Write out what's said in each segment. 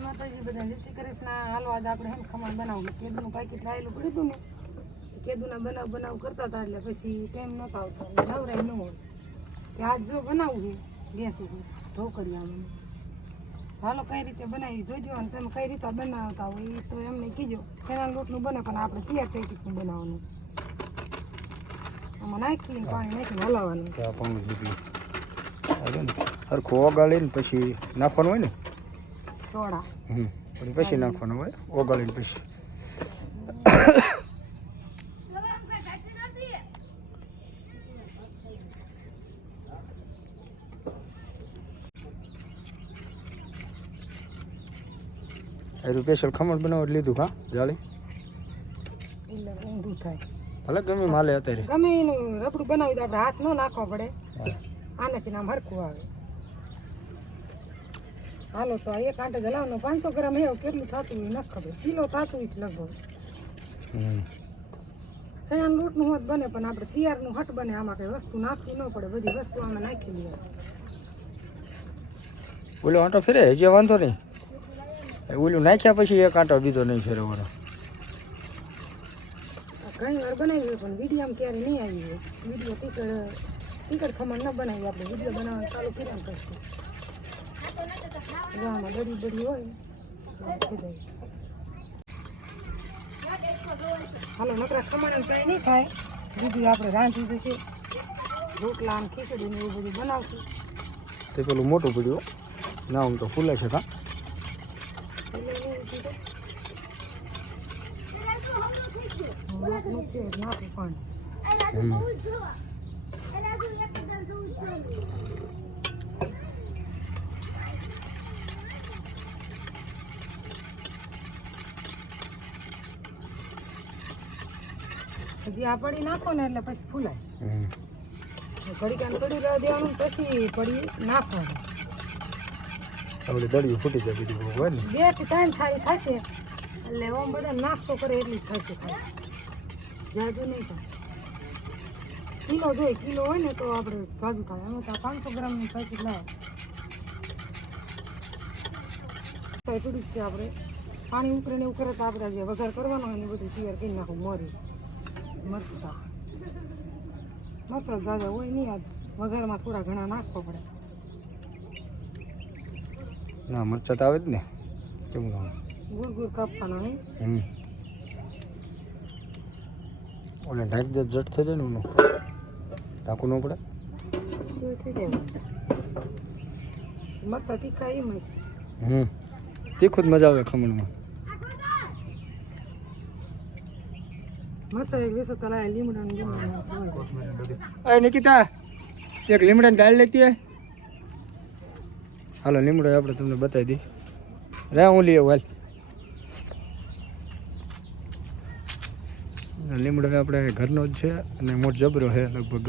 જય માતાજી બધા જય શ્રી કૃષ્ણ. હાલો, આજે આપણે હેમ ખમણ બનાવવું. કેદુનું પાકીટ લાયેલું પડ્યું હતું ને? કેદુના બનાવ બનાવ કરતા હતા એટલે પછી ટાઈમ નહોતો આવતો નવરાય ન હોય. કે આજ જો બનાવવું છે ગેસ ઉપર. ઢોકરિયામાં હાલો, કઈ રીતે બનાવી જોજો અને તમે કઈ રીતે બનાવતા હોય એ તો એમને કીજો. શેના લોટનું બને, પણ આપણે તૈયાર પેકેટનું બનાવવાનું? આમાં નાખીને પાણી નાખીને હલાવવાનું. ને. ઓગાળીને પછી નાખવાનું હોય ને? સોડા. હમ. પછી નાખવાનું હોય. ઓગળીને પછી. એનું સ્પેશિયલ ખમણ બનાવવા લીધું હા? જાળી? ઊંધું થાય. ભલે ગમે માલે અત્યારે. ગમે એનું રબડું બનાવી તો આપણે હાથ ન નાખવા પડે. આનાથી નામ હરખું આવે. હાલો તો એક આંટે ગલાવનો પાંચસો ગ્રામ એવું કેટલું થતું હોય નખ ખબર. કિલો થતું હોય લગભગ. સયાન લોટનું હોત બને પણ આપણે તૈયારનું હટ બને આમાં કઈ વસ્તુ નાખવી ન પડે બધી વસ્તુ આમાં નાખી લઈએ ઓલો આંટો ફેરે હજી વાંધો નહીં. એ ઓલું નાખ્યા પછી એક આંટો બીજો નહીં ફેરવવાનો ઘણી વાર બનાવી હોય પણ વિડીયામાં ક્યારે નહીં આવી હોય. વીડિયો ટીકર ટીકર ખમણ ન બનાવી આપણે. વીડિયો બનાવવાનું ચાલુ કર્યા કરશું. આમાં દડી બડી હોય. હાલો નકરા ખમણ કાંઈ નહીં થાય. બીજું આપણે રાંધી જશે રોટલા ને ખીચડી ને એવું બધું બનાવશું. તે પેલું મોટું પડ્યું ના આમ તો ફૂલે છે કા? નાખું પાણી. આ પડી નાખો ને એટલે પછી ફૂલાય. હમ. ઘડી કાન પડી રહેવા દેવાનું પછી પડી નાખવાનું. આપણે દળિયું ફૂટી જાય બીજું હોય ને? બેથી ત્રણ થાળી થશે. એટલે ઓમ બધા નાસ્તો કરે એટલી થશે જાજુ નહીં થાય. કિલો જોઈએ કિલો હોય ને તો આપણે સાજુ થાય. એમાં તો પાંચસો ગ્રામનું પેકેટ લાવે એટલું જ છે આપણે પાણી ઉકળે ને કરે તો આપણે જે વઘાર કરવાનો હોય ને બધું તૈયાર કરી નાખું મરી. મરચા મરચા જાજા હોય નહીં યાદ. વઘારમાં થોડા ઘણા નાખવા પડે. ના મરચા તો આવે જ ને. કેમ? ગુર ગુર કાપવાના હે હમ. ઓલે ઢાંકી દે જટ થઈ જાય ને ઓલું ઢાંકવું ન પડે? થઈ જાય. મરચા તીખા એમ હમ. તીખું જ મજા આવે ખમણમાં મરચા એક વેસો તલાય લીમડા ને લીમડા અરે નિકિતા એક લીમડાની ડાળ લેતી હોય. હાલો લીમડો આપણે તમને બતાવી દઈ રે હું લઈ આવું હાલ. લીમડો આપણે ઘરનો જ છે અને મોટ જબરો છે લગભગ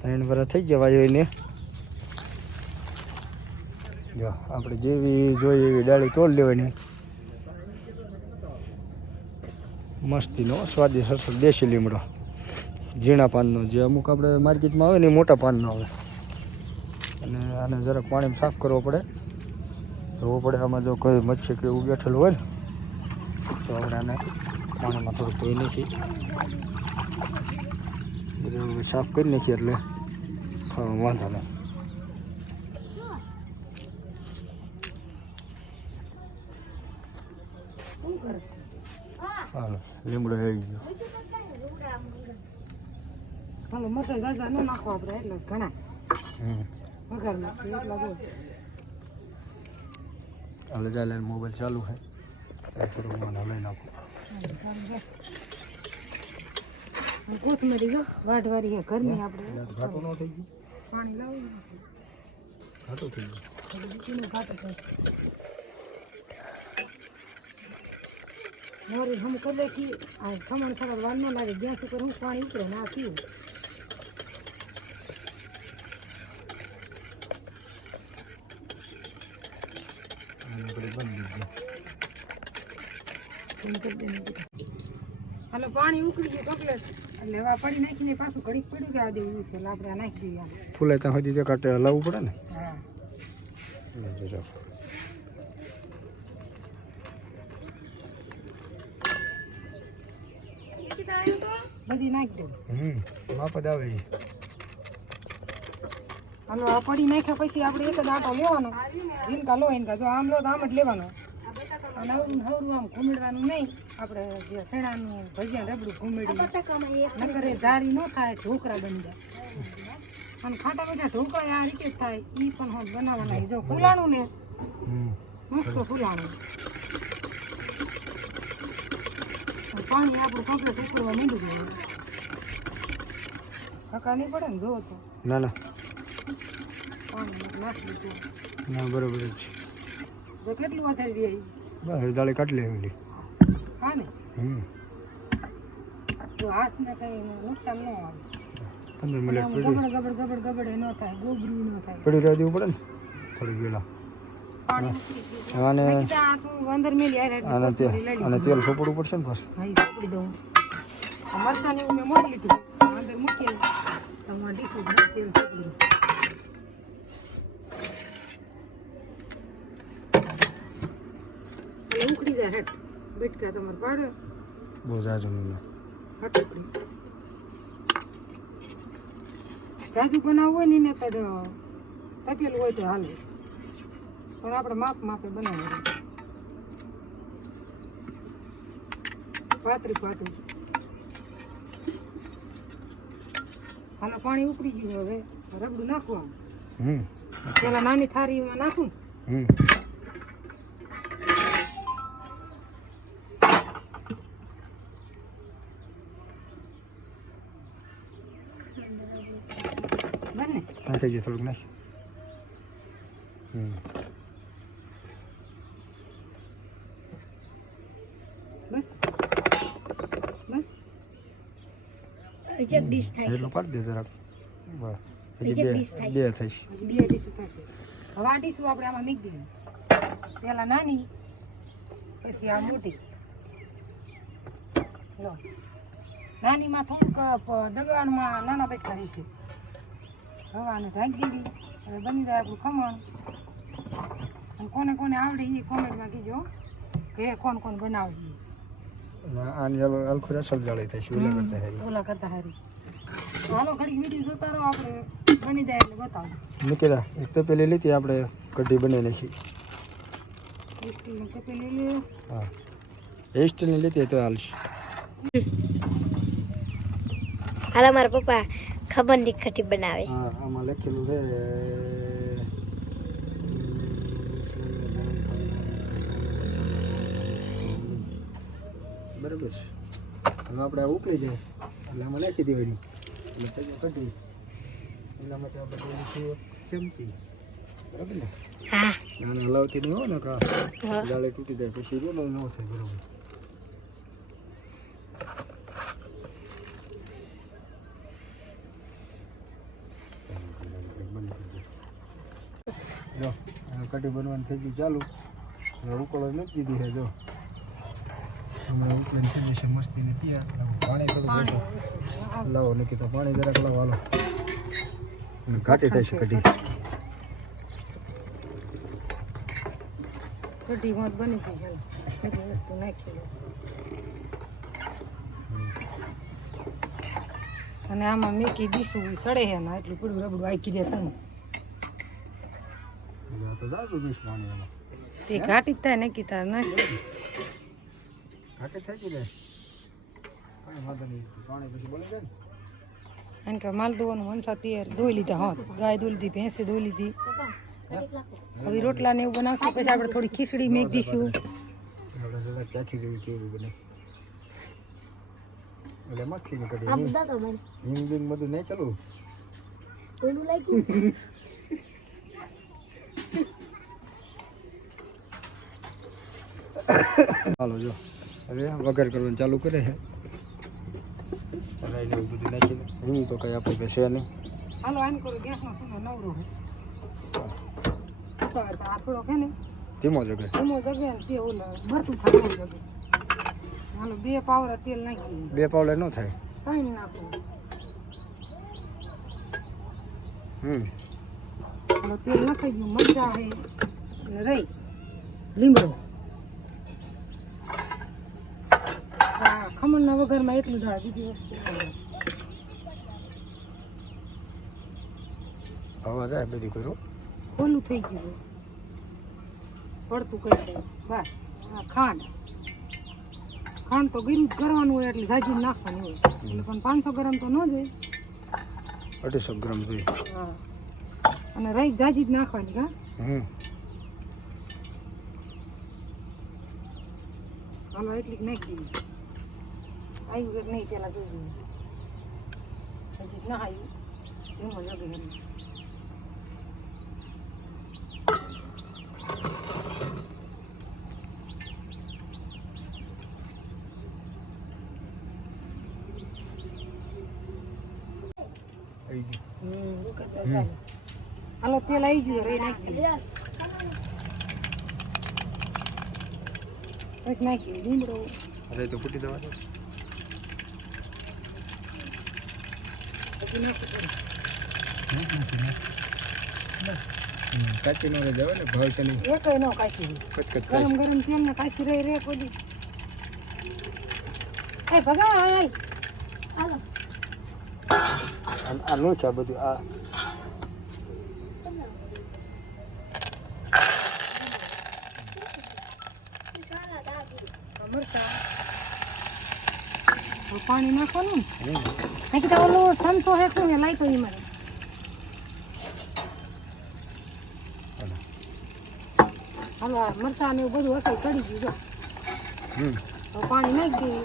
ત્રણ વર્ષ થઈ ગયા વાયો એને. જો આપણે જેવી જોઈએ એવી ડાળી તોડ લેવાની. મસ્તીનો સ્વાદિષ્ટ સરસ દેશી લીમડો. ઝીણા પાનનો જે અમુક આપણે માર્કેટમાં આવે ને એ મોટા પાનનો આવે. અને આને જરાક પાણીમાં સાફ કરવો પડે. જોવો પડે, આમાં જો કોઈ મચ્છી કે એવું બેઠેલું હોય ને, તો આપણે આને પાણીમાં થોડું ધોઈ નાખી. સાફ કરી નાખીએ એટલે વાંધો નહીં શું કરે હાલો લીમડો આવી ગયો હાલો મરચા ઝાઝા ન નાખો આપણે એટલે ઘણા હમ વઘાર નાખીએ એટલા જો હાલે ચાલે મોબાઈલ ચાલુ છે મને હલાવી નાખું કોથમરી જો વાઢવારી છે ઘરની આપણે ઘાટું ન થઈ ગયું પાણી લાવી ઘાટું થઈ ગયું ઘાટું થાય મોરી હમ કરે કે આ ખમણ ખરાબ વાર ન લાગે ગેસ ઉપર હું પાણી ઉતરે ના પીવું. હાલો પાણી ઉકળી ગયું કમ્પ્લેટ એટલે હવે પાણી નાખીને પાછું ઘડીક પડ્યું રહેવા દેવું છે એટલે આપણે નાખી દઈએ ફૂલે ત્યાં સુધી કાઢે લાવવું હલાવવું પડે ને? હા. બધી નાખી દઉં હમ માપદ આવે આનો આ પડી નાખ્યા પછી આપણે એક જ આટો લેવાનો. જીનકા લો એનકા જો આમ લો તો આમ જ લેવાનો. અને હવરું હવરું આમ ઘૂમેડવાનું નહીં. આપણે જે સેણાનું ભજીયા રબડું ઘૂમેડી નકર એ જારી ન થાય ઢોકરા બની જાય. અને ખાટા મીઠા ઢોકળા આ રીતે થાય. એ પણ બનાવવાના જો ફૂલાણું ને મસ્ત ફૂલાણું અને પાણી આપણું કમ્પ્લીટ ઉકળવા માંડ્યું જાય કાકા નહીં પડે ને જો તો. ના ના. ના બરોબર જ છે. જો કેટલું વધારે રહી બસ જાળી કાઢી લેવી હા ને? હમ. જો હાથને કંઈ નુકસાન ન આવે પંદર મિનિટ પડી ગબડ ગબડ ગબડ ગબડ એ ન થાય ગોબરું ન થાય. પડી રહેવા દેવું પડે ને? ઉકળી ગયું. અને. તેલ સોપડવું પડશે ને પાછું? ઉકળી જાય હેઠ. બેટકા તમારે પાડો. બહુ જાજુ નહીં હટ ઉકળી જાજુ બનાવવું હોય ને તપેલું હોય તો હાલવું. પણ આપણે માપ માપે બનાવવું પાતળી પાતળી હાલો પાણી ઉકળી ગયું હવે. રબડું નાખવાનું. હમ. પેલા નાની થાળીમાં નાખું. હમ. બંને. નાખી દે થોડુંક નાખી. હમ બસ બસ એટલું પાડી દે જરાક. બસ. પછી બે બે થઈશ. બે ડીશું થશે. હવે આ ડીશું આપણે આમાં મીક દઈએ પેલા નાની પછી આ મોટી. લો. નાનીમાં થોડુંક દબાણ દબાણમાં નાના પેટકા રહેશે. હવે આને ઢાંકી દેવી હવે બની જાય આપણું ખમણ. અને કોને કોને આવડે એ કોમેન્ટમાં કીજો કે કોણ કોણ બનાવે ઈ. અને આની હલખું અસલ જાળી ઓલા કરતા હારી. ઓલા કરતા હારી. હાલો ઘડીક વીડિયો જોતા રહો આપણે. બની જાય એટલે બતાવો. મૂકી એક તો પેલી લીધી આપણે કઢી બનાવી નાખી. હા. એ લીધી તો હાલશે. હાલ મારા પપ્પા ખબરની ખટી બનાવે. હા આમાં લખેલું છે બરાબર છે. હવે આપણે આ ઉકળી જાય. એટલે આમાં નાખી દેવાની. એટલે પછી કઢી. એટલા માટે આપણે પેલી છે ચમચી. બરાબર ને? હા. આને હલાવતી નહીં હોય ને કા? હા. તૂટી જાય પછી રોલો ન થાય બરાબર. જો કઢી બનવાનું થઈ ગયું ચાલુ. ઉકળો નથી દીધી છે જો. હમણાં ઉકળીને થઈ જશે મસ્તી ને પાણી થોડું પાણી. લાવો નક્કી તો પાણી જરાક લાવો હાલો. અને ઘાટી થશે કઢી. કઢી હોત બની ગઈ ચાલો બધી વસ્તુ નાખી અને આમાં મેકી દીશું સડે હે ને એટલું પડું રબડું આકી દે તમે તો ઘાટી થાય નક્કી તાર નાખી. ઘાટી થઈ ગઈ કાંઈ વાંધો નહીં. પાણી પછી જાય કે માલ ધોઈ લીધા હોત ગાય ધોઈ લીધી ભેંસે ધોઈ લીધી. હવે રોટલા ને એવું બનાવશું પછી આપણે થોડી ખીચડી મેક દઈશું આપણે જરાક કેવું બને એટલે મસ્તી ની કઢી આ બધા તો મને. હિંગ બધું નહીં ચાલુ? કોઈનું લાગ્યું? ચાલો જો. હવે વગર કરવાનું ચાલુ કરે છે રાઈને એવું બધું નાખીને હિંગ તો કંઈ આપણે છે નહીં. હાલો આમ કરો ગેસનો સુનો નવરો હે. ઉતાવળ આ થોડો છે ને. ધીમો જગે એમો જગે ને તે ઓલા ભરતું થાય જગે હાલો બે પાવરા તેલ નાખી બે પાવલે ન થાય. ત્રણ નાખું. હમ. હાલો તેલ નાખી ગયું મરચા હે રહી લીમડો આ ખમણના વગરમાં એટલું જ આવે બીજી વસ્તુ. હવા જાય બધી કરું ખોલું થઈ ગયું. પડતું કરી દે. બસ. આ ખાંડ. ખાંડ તો ગીરું કરવાનું હોય એટલે જાજી નાખવાની હોય. એટલે પણ પાંચસો ગ્રામ તો ન જોઈએ. અઢીસો ગ્રામ જોઈએ. હા. અને રાઈ જાજી જ નાખવાની હા? હમ. હાલો એટલી જ નાખી દીધી આવ્યું કે નહીં પેલા જોઈ હજી જ ના આવ્યું એમાં જગે એમ આવી હમ ગયું હાલો તેલ આવી ગયું રહી નાખી દીધું પછી નાખી દીધું લીમડો અરે તો ફૂટી દવા દે પછી નાખી દીધું કાચી નો જવા ને ભાવ છે ગરમ ગરમ તેલ ને કાચી રહી રે કોઈ એ ભગા હાલ હાલો આ નો છે બધું. આ મરચા હવે પાણી નાખવાનું ને? કીધા ઓલું સમસો હે શું ને લાઈતો એમાં હાલો આ મરચા ને એવું બધું અસર ચડી ગયું જો. પાણી નાખી દઈએ.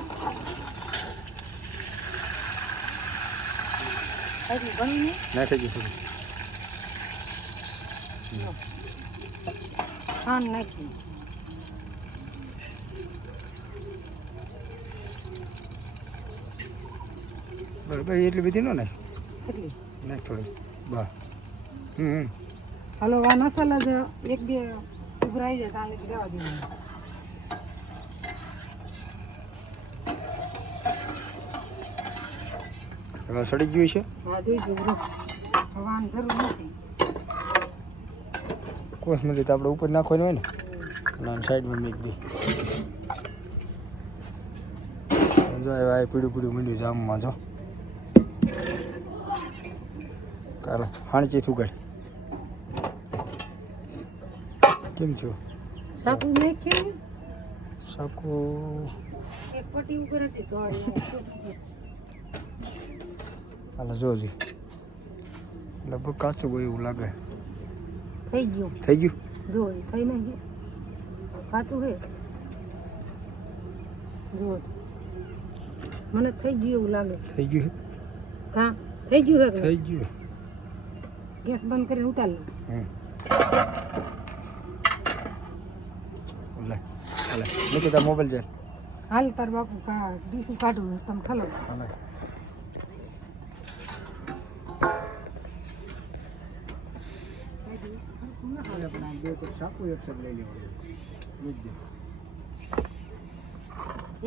નાખી ગયું હા નાખી બરાબર એટલી બધી નો નાખ કેટલી? નાખ થોડી. બા. હમ હાલો આ મસાલા જ એક બે ઉભરાઈ જાય તાલે દેવાનું હવે સડી ગયું છે? હા જોઈ હવાની જરૂર નથી. તો આપણે ઉપર નાખવાની હોય ને? અને સાઈડમાં મેક દી જો હવે આ પીળું પીળું મીંડું જામમાં જો. કાલે હાણચી થુગાડ કેમ છો? સાકુ નાખી સાકુ. એક પટ્ટી ઉપર હતી તો આ જોજી લગભગ કાચું હોય એવું લાગે. થઈ ગયું. થઈ ગયું? જો થઈ ના ગયું. કાચું હે. જો. મને થઈ ગયું એવું લાગે. થઈ ગયું હા? થઈ ગયું હે થઈ ગયું. ગેસ બંધ કરીને ઉતાર લો. લે મૂકી મોબાઈલ જાય હાલ તાર બાપુ કા ડીસું કાઢું તમે ખલો.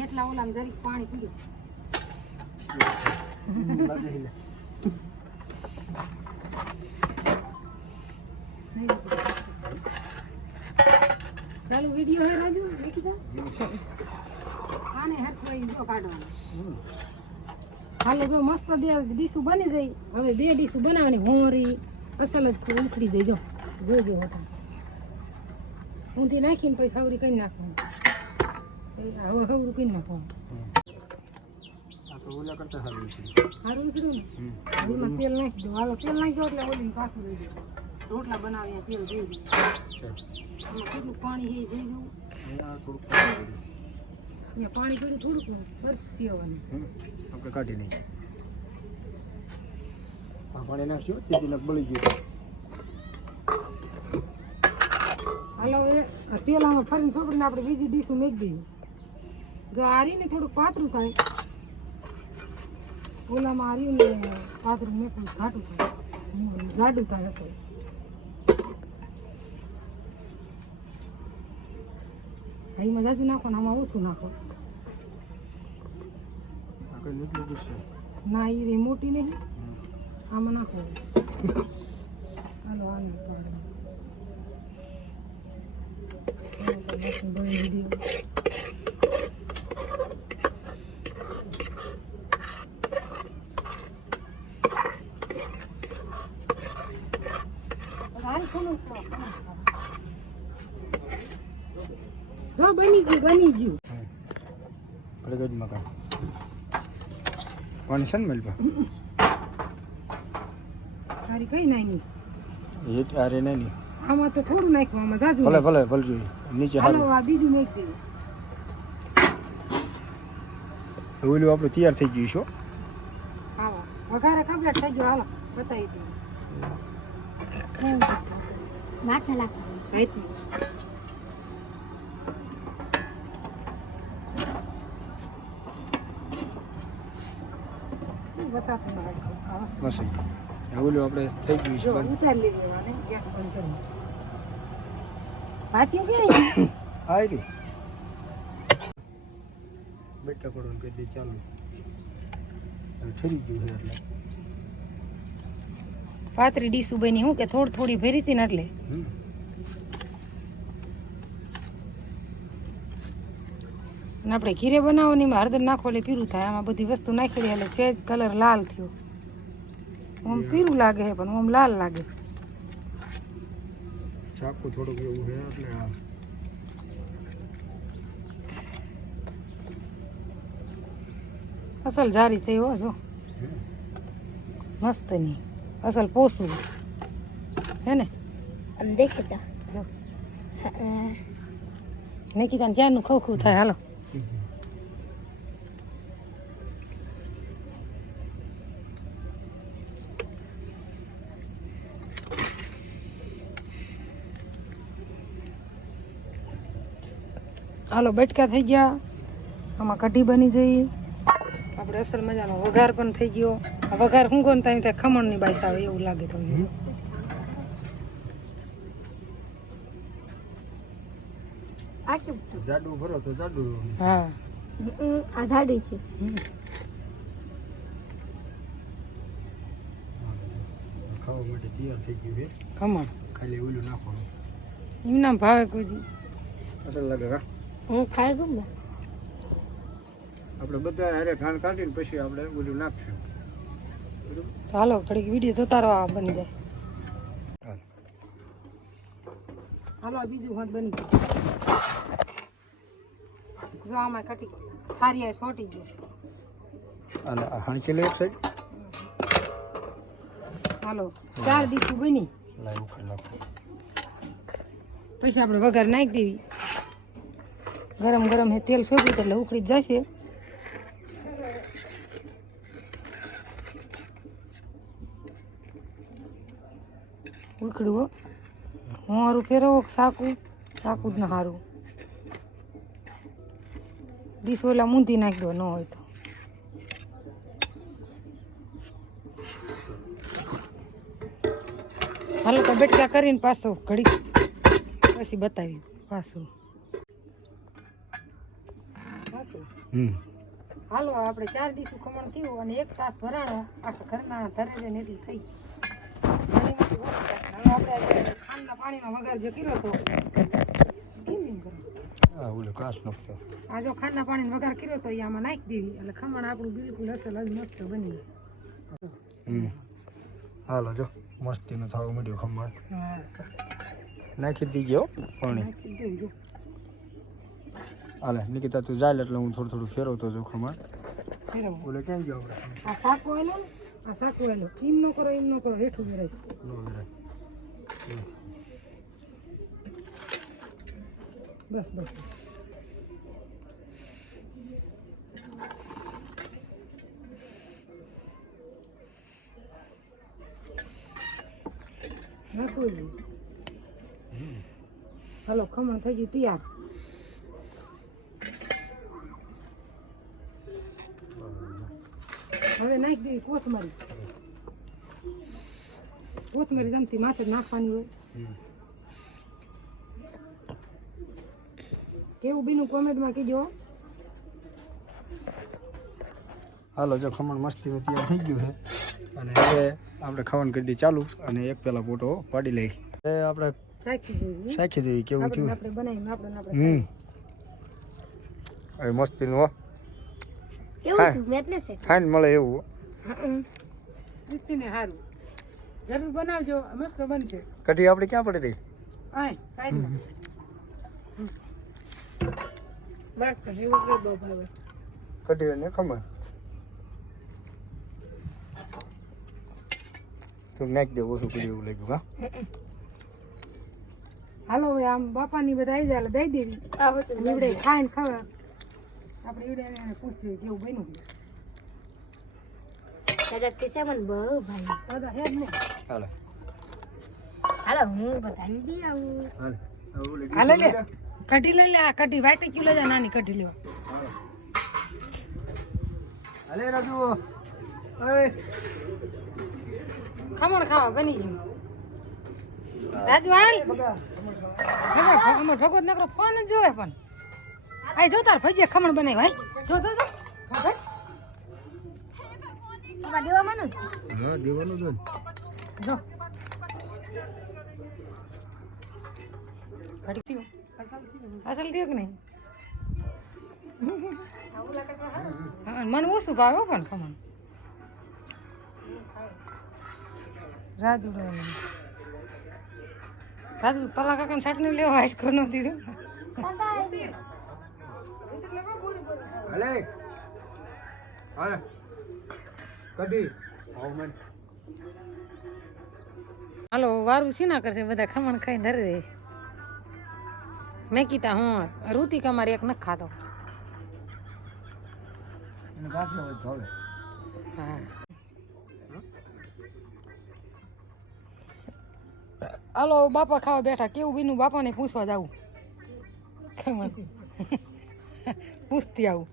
એટલા ઓલામાં જરીક પાણી પીડ્યું ચાલુ વીડિયો હે રાજુ આને હરખવાઈ જો કાઢવાનું. હાલો જો મસ્ત બે ડીશું બની જઈ હવે બે ડીશું બનાવવાની. હોરી અસલ જ ઉખડી દેજો જોજો હોતા ઊંધી નાખીને પછી ખવરી કરી નાખવાનું. હવે ખવરું કરી નાખવાનું. ઓલા કરતા સારું છે. સારું ને? તેલ નાખી દો. હાલો તેલ નાખી દો એટલે ઓલી પાછું દઈ દો રોટલા બનાવીને તેલ દઈ દો કેટલું પાણી હે થોડુંક પાણી પડ્યું. થોડુંક બસ સેવાનું. આપણે કાઢી નહીં આ પાણી નાખ્યું તેથી બળી ગયું. હાલો તેલ આમાં ફરીને છોકરીને આપણે બીજી ડીશું મેક દઈએ. જો આરીને રીને થોડુંક પાતળું થાય. ઓલામાં આ રીને પાતળું મેકું ઘાટું થાય. જાડું થાય હશે. એમાં જાજુ નાખો ને આમાં ઓછું નાખો ના એ રે મોટી નહીં આમાં નાખો હાલો આને પાડો આને તો મશીન બની દીધી. બની ગયું બની ગયું. અરે દોડ મકા કોણ છે ને મેલપા તારી કઈ નાની એ તારે નહીં આમાં તો થોડું નાખ્યું આમાં જાજુ ભલે ભલે ભલે જોઈએ નીચે હાલો આ બીજું મેક દેવું ઓલું આપણું તૈયાર થઈ ગયું છો આવો. વઘારે કમ્પ્લીટ થઈ ગયો હાલો બતાવી દઉં. નાખે લાખ. બસ ઓલું આપણે થઈ ગયું છે. ઉતારી લેવી આને, ગેસ બંધ કરી ભાતીયું ક્યાં છે? આ બેટા પડવાનું કહી દે ચાલુ. ઠરી ગયું છે એટલે. પાતરી ડીશું બની હું કે થોડી થોડી ભરી હતી ને એટલે. અને આપણે ઘીરે બનાવવાની એમાં હળદર નાખો એટલે પીરું થાય. આમાં બધી વસ્તુ નાખેલી એટલે સેજ કલર લાલ થયો. ઓમ પીરું લાગે છે પણ ઓમ લાલ લાગે. ચાકુ થોડુંક એવું છે એટલે અસલ જારી થઈ હો જો. મસ્તની અસલ પોસું. હે ને? દેખીતા જો. હા, નિકિતાને ચારનું ખોખું થાય. હાલો. હાલો બટકા થઈ ગયા. આમાં કઢી બની જઈ. આપણે અસલ મજાનો વઘાર પણ થઈ ગયો. આ વઘાર શું કોણ થાય ત્યાં ખમણની બાઈસ આવે એવું લાગે તમને. જાડું ભરો તો જાડું હા. આ જાડી છે. ખાવા માટે તૈયાર થઈ ગયું છે. ખમણ. ખાલી ઓલું નાખવાનું. એમના ભાવે કોઈ અટલ લાગે હું ખાઈ દઉં ને. આપણે બધા હારે ખાંડ કાઢીને પછી આપણે બધું નાખશું. ચાલો હાલો ઘડીક વીડિયો જોતા રહો આ બની જાય. હાલ. બીજું હાથ બની ગયું. જો આમાં કટી ખારી આ સોટી ગયું અને હણચી લે એક સાઈડ હાલો ચાર ડીશું બની. લાઈવ ઉખાડ નાખો. પછી આપણે વઘાર નાખી દેવી. ગરમ ગરમ હે તેલ સોંપ્યું એટલે ઉકળી જશે. હો. હું હારું ફેરવો સાકું સાકું જ ને સારું ડીશ ઓલા મૂંધી નાખી દો, ન હોય તો. હાલો તો બેટકા કરીને પાછો ઘડી પછી બતાવી પાછું હમ હાલો આપણે ચાર ડીશું ખમણ થયું અને એક તાસ ભરાણો આખા ઘરના ધરે જઈને એટલી થઈ આપણે ખાંડના પાણીનો વઘાર જે કર્યો હતો આ જો ખાંડના પાણીનો વઘાર કર્યો તો એ આમાં નાખી દેવી. એટલે ખમણ આપણું બિલકુલ અસલ જ મસ્ત બની હાલો જો. મસ્તીનું થવા મળ્યું ખમણ. નાખી દીજો પાણી. નાખી દેવું હાલે નિકિતા તું જાય એટલે હું થોડું થોડું ફેરવતો ફેરવો ઓલે ક્યાં ગયો આ સાકુ આવેલો આ સાકુ આલો એમ ન કરો એમ ન કરો હેઠું વેરાય. બસ બસ નાખવું. હાલો ખમણ થઈ ગયું તૈયાર. હવે નાખી દેવી કોથમરી. કોથમરી જમતી માથે નાખવાની હોય. કેવું બીનું કોમેન્ટમાં કીજો? હાલો જો ખમણ મસ્તી તૈયાર થઈ ગયું છે. અને હવે આપણે ખમણ કરી દઈએ ચાલુ. અને એક પેલા ફોટો પાડી લઈ એ આપણે સાખી જોઈએ. કેવું થયું. આપણે બનાવીને આપણે હમ. હવે મસ્તીનું હો કેવું હા. થયું મેં એટલે છે ખાઈને મળે એવું. ક્રિસ્તીને સારું જરૂર બનાવજો મસ્ત બનશે. કઢી આપણે ક્યાં પડે રહી? આય સાઈડમાં. કઢી ખમણ તો નાખી દે ઓછું એવું લાગ્યું હા? હાલો આમ બાપાની બધા આવી જાય દઈ દેવી. ખાઈને ખબર આપણે ઈવડે એને પૂછ્યું કેવું બન્યું દાદા તે મને બહુ ભાઈ બધા હે જ નહીં હાલે હાલો હું બધાને દઈ આવું હાલે હાલે લે કઢી લઈ લે આ કઢી વાટે ક્યુ લેજા નાની કઢી લેવા હાલે રાજુ ઓય ખમણ ખાવા બની ગયું રાજુ હાલ ભગત અમાર ભગવત નકરો ફોન જ જોવે પણ આય જો તાર ભજીયા ખમણ બનાવ્યા હાલ જો જો જો. ખા ભાઈ. પપ્પા દેવા માનું હા દેવાનું જો જો. ઘડી થયું અસલ થયું કે નહીં? હા, મને ઓછું ભાવે હો પણ ખમણ. રાજુ રાજુ પલા કાકાને ચટણી લેવા હાઈટ કરી નો દીધું. હાલે. હા કઢી. આવ મન. હાલો વારું સીના કરશે બધા ખમણ ખાઈને ધરી દઈશ મેં કીધા હું ઋતિકા મારી એક નથી ખાતો. હાલો બાપા ખાવા બેઠા. કેવું બીનું બાપાને પૂછવા જાવું ખમણ. પૂછતી આવું.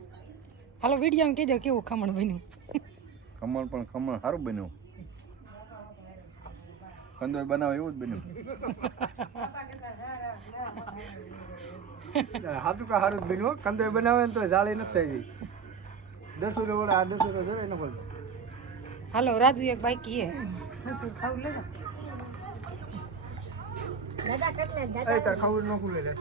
હાલો વીડિયો કહેજો કેવું ખમણ બન્યું. ખમણ પણ ખમણ સારું બન્યું. કંદોય બનાવે એવું જ બન્યું. હાથું કા સારું જ બન્યું કંદોય બનાવે ને તો જાળી નથી થઈ ગઈ. દસ રૂપિયા આ દસ રૂપિયા જરાય ન બોલ હાલો રાજુ એક બાઈકી હે. ખાવું લેજો દાદા કેટલે દાદા ખાવું ન ખુલે લે.